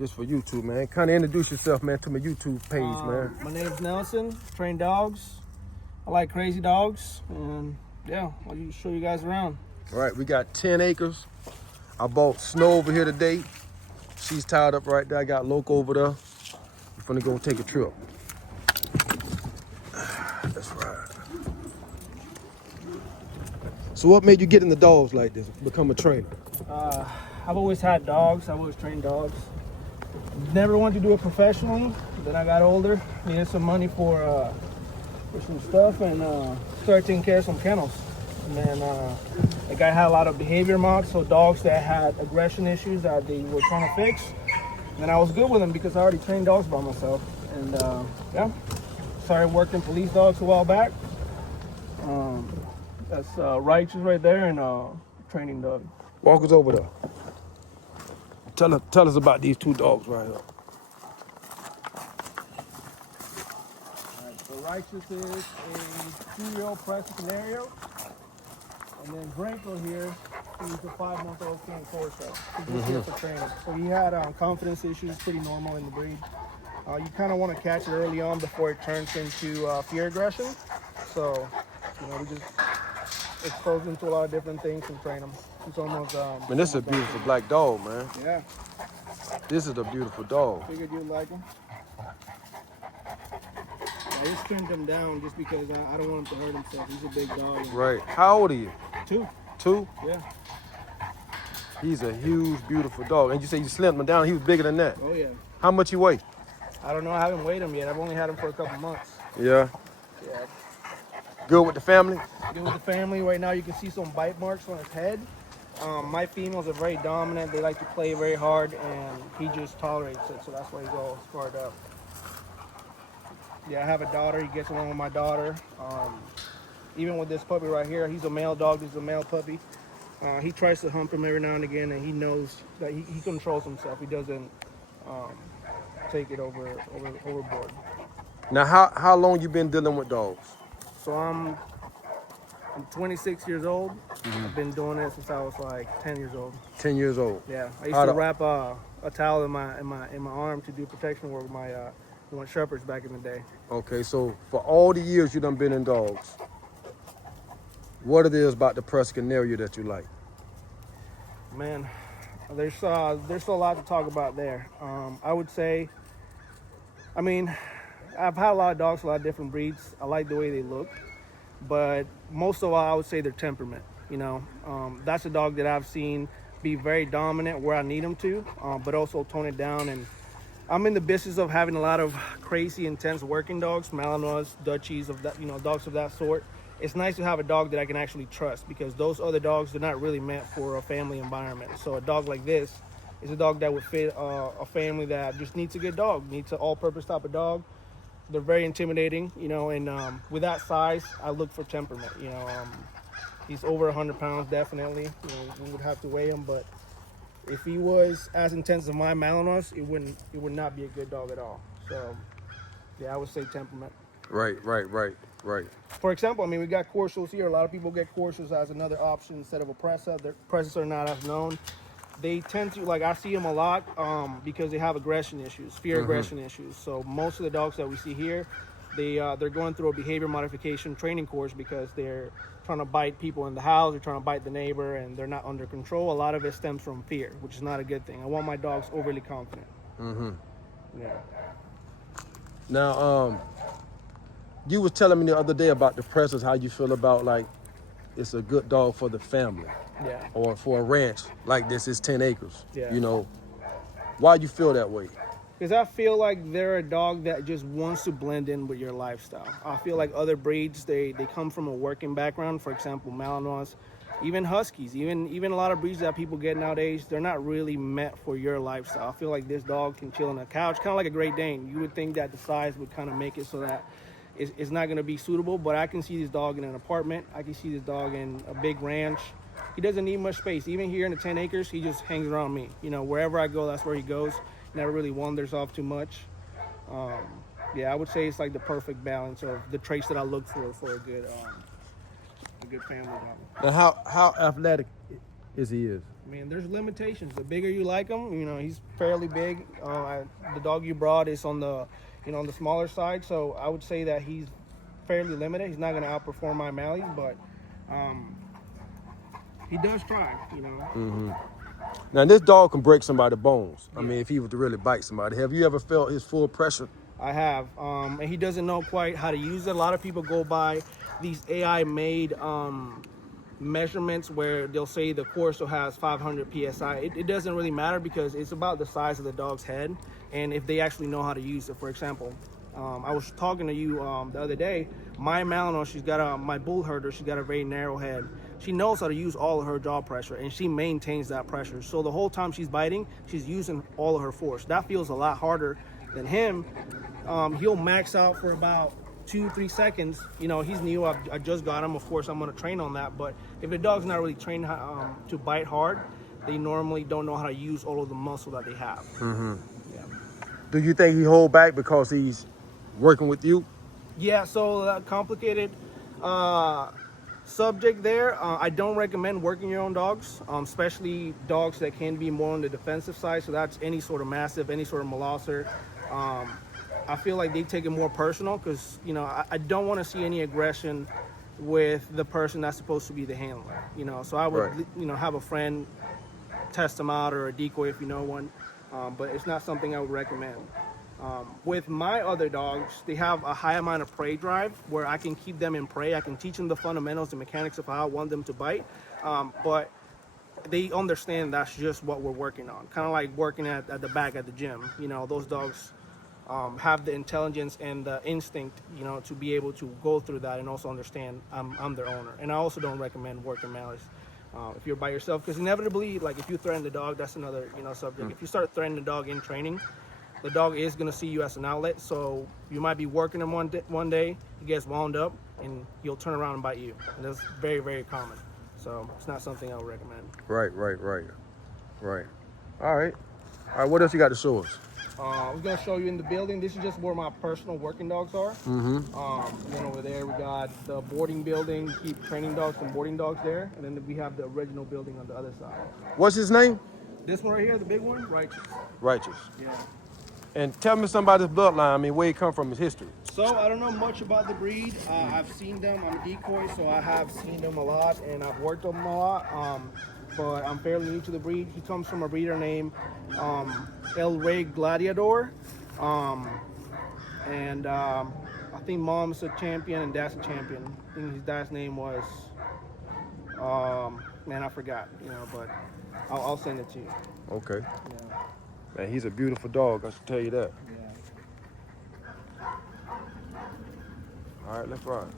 Just for YouTube, man. Kind of introduce yourself, man, to my YouTube page, man. My name's Nelson. Train dogs. I like crazy dogs, and yeah, I'll show you guys around. All right, we got 10 acres. I bought Snow over here today. She's tied up right there. I got Loco over there. We're gonna go take a trip. That's right. So what made you get into dogs like this, become a trainer? I've always had dogs. I've always trained dogs. Never wanted to do it professionally. Then I got older, needed some money for some stuff, and started taking care of some kennels. And then the guy had a lot of behavior marks, so dogs that had aggression issues that they were trying to fix. And I was good with them because I already trained dogs by myself. And yeah, started working police dogs a while back. That's Righteous right there, and training dog. Walk us over there. Tell us about these two dogs right here. Alright, so Righteous is a 2-year-old Presa Canarios. And then Branko here, he's a 5-month-old King Corso. He's here for training. So he had confidence issues, pretty normal in the breed. You kind of want to catch it early on before it turns into fear aggression. So, we just expose him to a lot of different things and train him. He's almost. Man, this is a beautiful black dog, man. Yeah. This is a beautiful dog. Figured you'd like him. I just trimmed him down just because I don't want him to hurt himself. He's a big dog. Right. How old are you? 2. 2? Yeah. He's a huge, beautiful dog. And you say you slimmed him down. He was bigger than that. Oh, yeah. How much he weigh? I don't know. I haven't weighed him yet. I've only had him for a couple months. Yeah. Yeah. Good with the family? Good with the family. Right now you can see some bite marks on his head. My females are very dominant. They like to play very hard, and he just tolerates it. So that's why he's all scarred up. Yeah, I have a daughter. He gets along with my daughter. Even with this puppy right here, he's a male dog. This is a male puppy. He tries to hump him every now and again, and he knows that he controls himself. He doesn't take it overboard. Now, how long you been dealing with dogs? So I'm 26 years old. I've been doing it since I was like 10 years old. 10 years old. Yeah, I used to wrap a towel in my arm to do protection work with my shepherds back in the day. Okay, so for all the years you done been in dogs, what it is about the Presa Canario that you like? Man, there's a lot to talk about there. I would say, I've had a lot of dogs, a lot of different breeds. I like the way they look, but most of all, I would say their temperament. That's a dog that I've seen be very dominant where I need him to, but also tone it down. And I'm in the business of having a lot of crazy, intense working dogs, Malinois, Dutchies, of that, dogs of that sort. It's nice to have a dog that I can actually trust, because those other dogs, they're not really meant for a family environment. So a dog like this is a dog that would fit a family that just needs a good dog, needs an all-purpose type of dog. They're very intimidating, and with that size, I look for temperament. He's over 100 pounds, definitely. We would have to weigh him, but if he was as intense as my Malinois, it would not be a good dog at all. So, yeah, I would say temperament. Right. For example, we got Corsos here. A lot of people get Corsos as another option instead of a Presa. Their Presas are not as known. They tend to, I see them a lot because they have aggression issues, fear aggression issues. So most of the dogs that we see here, they're going through a behavior modification training course because they're trying to bite people in the house, they're trying to bite the neighbor, and they're not under control. A lot of it stems from fear, which is not a good thing. I want my dogs overly confident. Yeah. Now, you was telling me the other day about the Presas, how you feel about it's a good dog for the family. Yeah. Or for a ranch like this is 10 acres. Yeah. Why you feel that way? Because I feel like they're a dog that just wants to blend in with your lifestyle. I feel like other breeds, they come from a working background. For example, Malinois, even Huskies, even a lot of breeds that people get nowadays, they're not really meant for your lifestyle. I feel like this dog can chill on a couch, kind of like a Great Dane. You would think that the size would kind of make it so that it's not going to be suitable, but I can see this dog in an apartment. I can see this dog in a big ranch. He doesn't need much space. Even here in the 10 acres, he just hangs around me. Wherever I go, that's where he goes. Never really wanders off too much. Yeah, I would say it's like the perfect balance of the traits that I look for a good family dog. Now, how athletic is he? I mean, there's limitations. The bigger you like him, you know, he's fairly big. The dog you brought is on the, you know, on the smaller side. So I would say that he's fairly limited. He's not going to outperform my Malleys, but he does try, you know. Now this dog can break somebody's bones. I mean, if he was to really bite somebody. Have you ever felt his full pressure? I have, and he doesn't know quite how to use it. A lot of people go by these AI-made measurements where they'll say the Corso has 500 psi. It doesn't really matter because it's about the size of the dog's head, and if they actually know how to use it. For example, I was talking to you the other day. My Malinois, she's got my bull herder. She's got a very narrow head. She knows how to use all of her jaw pressure, and she maintains that pressure. So the whole time she's biting, she's using all of her force. That feels a lot harder than him. He'll max out for about 2-3 seconds. You know, he's new. I just got him. Of course, I'm going to train on that. But if the dog's not really trained to bite hard, they normally don't know how to use all of the muscle that they have. Yeah. Do you think he hold back because he's working with you? Yeah, so complicated subject there. I don't recommend working your own dogs, especially dogs that can be more on the defensive side. So that's any sort of mastiff, any sort of molosser. I feel like they take it more personal because, you know, I don't want to see any aggression with the person that's supposed to be the handler, you know. So I would, you know, have a friend test them out or a decoy if you know one, but it's not something I would recommend. With my other dogs, they have a high amount of prey drive where I can keep them in prey. I can teach them the fundamentals, the mechanics of how I want them to bite, but they understand that's just what we're working on. Kind of like working at the back at the gym. You know, those dogs have the intelligence and the instinct, you know, to be able to go through that and also understand I'm their owner. And I also don't recommend working Malleys if you're by yourself, because inevitably, like if you threaten the dog, that's another, you know, subject. If you start threatening the dog in training, the dog is going to see you as an outlet. So you might be working him one day, he gets wound up, and he'll turn around and bite you. And that's very, very common. So it's not something I would recommend. Right. All right. What else you got to show us? I was going to show you in the building. This is just where my personal working dogs are. And then over there we got the boarding building, keep training dogs and boarding dogs there. And then we have the original building on the other side. What's his name? This one right here, the big one, Righteous. Righteous. Yeah. And tell me something about his bloodline. I mean, where he come from, his history. So I don't know much about the breed. I've seen them. I'm a decoy, so I have seen them a lot, and I've worked on them a lot. But I'm fairly new to the breed. He comes from a breeder named El Rey Gladiador, and I think mom's a champion and dad's a champion. I think his dad's name was, man, I forgot. You know, but I'll send it to you. Okay. Yeah. Man, he's a beautiful dog. I should tell you that. Yeah. All right, let's ride.